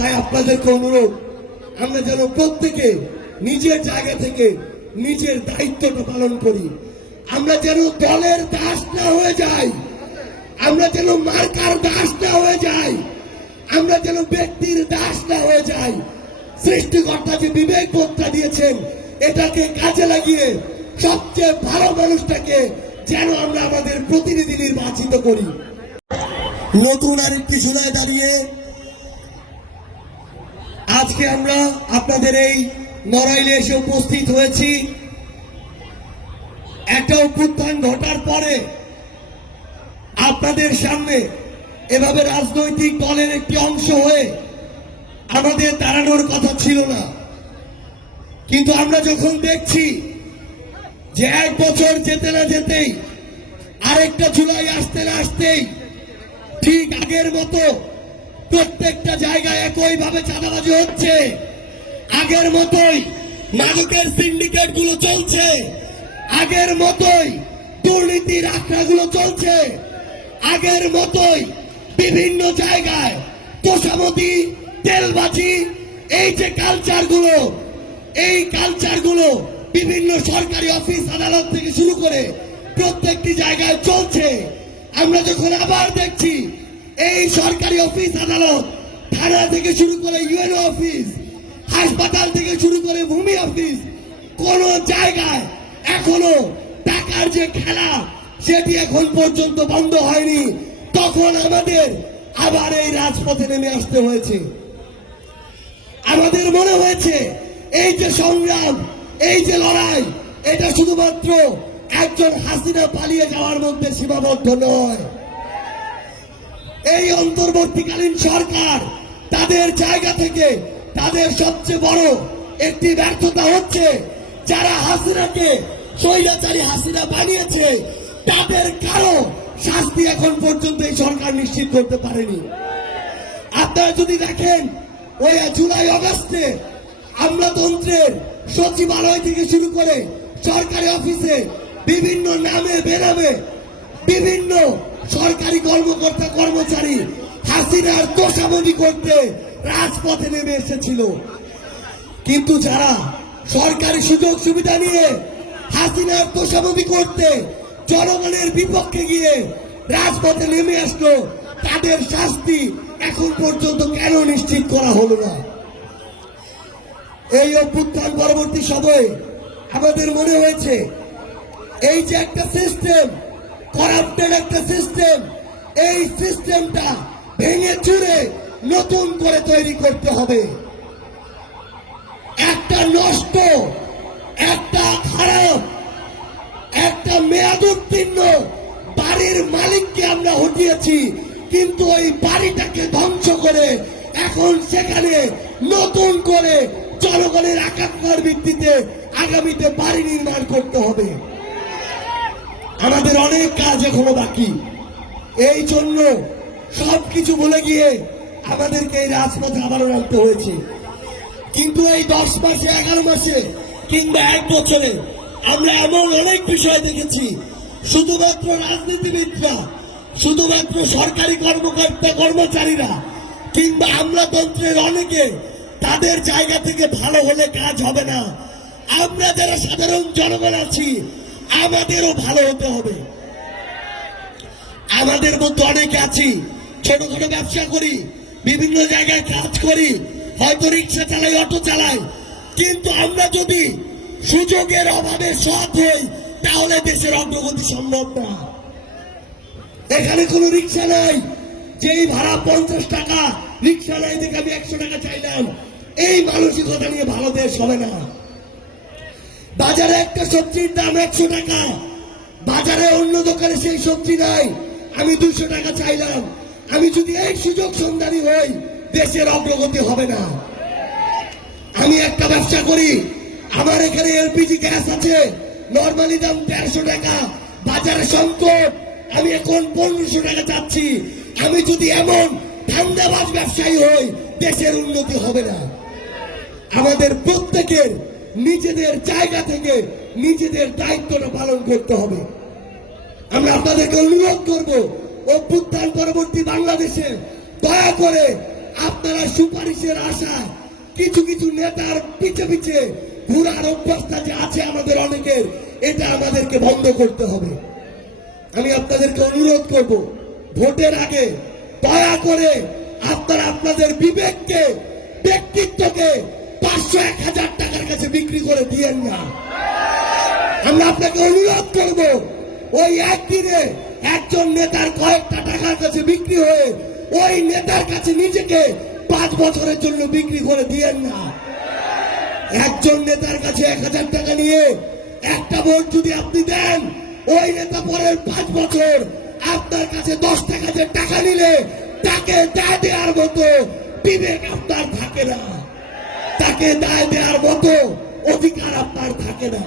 তাই আপনাদেরকে অনুরোধ, আমরা যেন প্রত্যেকে নিজের জায়গা থেকে নিজের দায়িত্বটা পালন করি। আমরা যেন দলের দাস না হয়ে যাই, আমরা যেন মার্কার দাস না হয়ে যাই, আমরা যেন ব্যক্তির দাস না হয়ে যাই। সৃষ্টিকর্তা যে বিবেক বোধটা দিয়েছেন, এটাকে কাজে লাগিয়ে সবচেয়ে ভালো মানুষটাকে যেন আমরা আমাদের প্রতিনিধি নির্বাচিত করি। নতুন আরেকটি চূড়ায় দাঁড়িয়ে আজকে আমরা আপনাদের এই নড়াইলে এসে উপস্থিত হয়েছি। একটা অভ্যুত্থান ঘটার পরে আপনাদের সামনে এভাবে রাজনৈতিক দলের একটি অংশ হয়ে আমাদের দাঁড়ানোর কথা ছিল না, কিন্তু আমরা যখন দেখছি যে 1 বছর যেতে না যেতেই আরেকটা জুলাই আসতে না আসতেই ঠিক আগের মতো প্রত্যেকটা জায়গায় একইভাবে চাঁদাবাজি হচ্ছে, আগের মতোই মাদকের সিন্ডিকেট গুলো চলছে, আগের মতোই দুর্নীতির আখড়াগুলো চলছে, আগের মতোই বিভিন্ন জায়গায় তোষামতি, তেলবাজি, এই যে কালচারগুলো বিভিন্ন সরকারি অফিস আদালত থেকে শুরু করে প্রত্যেকটি জায়গায় চলছে। আমরা যখন আবার দেখছি এই সরকারি অফিস আদালত, থানা থেকে শুরু করে ইউএনও অফিস, হাসপাতাল থেকে শুরু করে ভূমি অফিস, কোন জায়গায় এখনো টাকার যে খেলা সেটি এখন পর্যন্ত বন্ধ হয়নি, তখন আমাদের আবার এই রাজপথে নেমে আসতে হয়েছে। আমাদের মনে হয়েছে এই যে সংগ্রাম, এই যে লড়াই, এটা শুধুমাত্র একজন হাসিনা পালিয়ে যাওয়ার মধ্যে সীমাবদ্ধ নয়। এই অন্তর্বর্তীকালীন সরকার তাদের জায়গা থেকে তাদের সবচেয়ে বড় একটি ব্যর্থতা হচ্ছে, যারা হাসিনাকে স্বৈরাচারী হাসিনা বানিয়েছে তাদের কারো শাস্তি এখন পর্যন্ত এই সরকার নিশ্চিত করতে পারেনি। আপনারা যদি দেখেন ওই জুলাই আগস্টে আমলাতন্ত্রের সচিবালয় থেকে শুরু করে সরকারি অফিসে বিভিন্ন নামে বেনামে বিভিন্ন সরকারি কর্মকর্তা কর্মচারী হাসিনার তোষামোদি করতে রাজপথে নেমে এসেছিল, কিন্তু যারা সরকারি সুযোগ সুবিধা নিয়ে হাসিনার তোষামোদি করতে জনগণের বিপক্ষে গিয়ে রাজপথে নেমে আসলো, তাদের শাস্তি এখন পর্যন্ত কেন নিশ্চিত করা হলো না? এই অভ্যুত্থান পরবর্তী সময়ে আমাদের মনে হয়েছে এই যে একটা সিস্টেম, করাপ্টেড একটা সিস্টেম, এই সিস্টেমটা ভেঙে চুরে নতুন করে তৈরি করতে হবে। একটা নষ্ট, একটা খারাপ, একটা মেয়াদোত্তীর্ণ বাড়ির মালিককে আমরা হটিয়েছি, কিন্তু ওই বাড়িটাকে ধ্বংস করে এখন সেখানে নতুন করে জনগণের আকাঙ্ক্ষার ভিত্তিতে আগামীতে বাড়ি নির্মাণ করতে হবে। আমাদের অনেক কাজ এখনো বাকি, এই জন্য সবকিছু ভুলে গিয়ে আমাদেরকে এই রাজপথে আবারও নামতে হয়েছে। কিন্তু এই 10 মাসে, 11 মাসে কিংবা 1 বছরে আমরা এমন অনেক বিষয় দেখেছি, শুধুমাত্র রাজনীতিবিদরা, শুধুমাত্র সরকারি কর্মকর্তা কর্মচারীরা কিংবা আমলাতন্ত্রের অনেকে তাদের জায়গা থেকে ভালো হলে কাজ হবে না। আমরা যারা সাধারণ জনগণ আছি আমাদেরও ভালো হতে হবে। আমাদের মধ্যে অনেকে আছি ছোটখাটো ব্যবসা করি, বিভিন্ন জায়গায় কাজ করি, হয়তো রিক্সা চালাই, অটো চালাই, কিন্তু আমরা যদি সুযোগের অভাবে সৎ হই তাহলে দেশের অগ্রগতি সম্ভব না। এখানে কোনো রিক্সা নাই, যেই ভাড়া 50 টাকা, রিক্সা নাই দেখে আমি 100 টাকা চাইলাম, এই মানসিকতা নিয়ে ভালো দেশ হবে না। বাজারে একটা সবজির দাম 100 টাকা, বাজারে অন্য দোকানে সেই সবজি নাই, আমি 200 টাকা চাইলাম, আমি যদি এই সুযোগ সন্ধানী হই দেশের অগ্রগতি হবে না। আমি একটা ব্যবসা করি, আমার এখানে এলপিজি গ্যাস আছে, নরমালি দাম 150 টাকা, বাজারে সংকট, আমি এখন 1500 টাকা চাচ্ছি। আমি যদি এমন ধান্দাবাজ ব্যবসায়ী হই দেশের উন্নতি হবে না। আমাদের প্রত্যেকের নিজেদের জায়গা থেকে নিজেদের দায়িত্বটা পালন করতে হবে। আমরা আপনাদেরকে অনুরোধ করব, অভ্যুত্থান পরবর্তী বাংলাদেশে দয়া করে আপনারা সুপারিশের আশায় কিছু কিছু নেতার পিছে পিছে ঘোরার অভ্যাসটা যে আছে আমাদের অনেকের, এটা আমাদেরকে বন্ধ করতে হবে। আমি আপনাদেরকে অনুরোধ করব, ভোটের আগে দয়া করে আপনারা আপনাদের বিবেককে, ব্যক্তিত্বকে 500-1000 টাকার কাছে বিক্রি করে দিয়েন না। আমরা আপনাকে অনুরোধ করব, ওই একদিনে একজন নেতার কয়েকটা টাকার কাছে বিক্রি হয়ে ওই নেতার কাছে নিজেকে 5 বছরের জন্য বিক্রি করে দিয়েন না। একজন নেতার কাছে 1000 টাকা নিয়ে একটা ভোট যদি আপনি দেন, ওই নেতা পরের 5 বছর আপনার কাছে 10 টাকা যে টাকা নিলে তাকে দায় দেওয়ার মতো বিবেক আপনার থাকে না, তাকে দায় দেওয়ার মতো অধিকার আপনার থাকে না।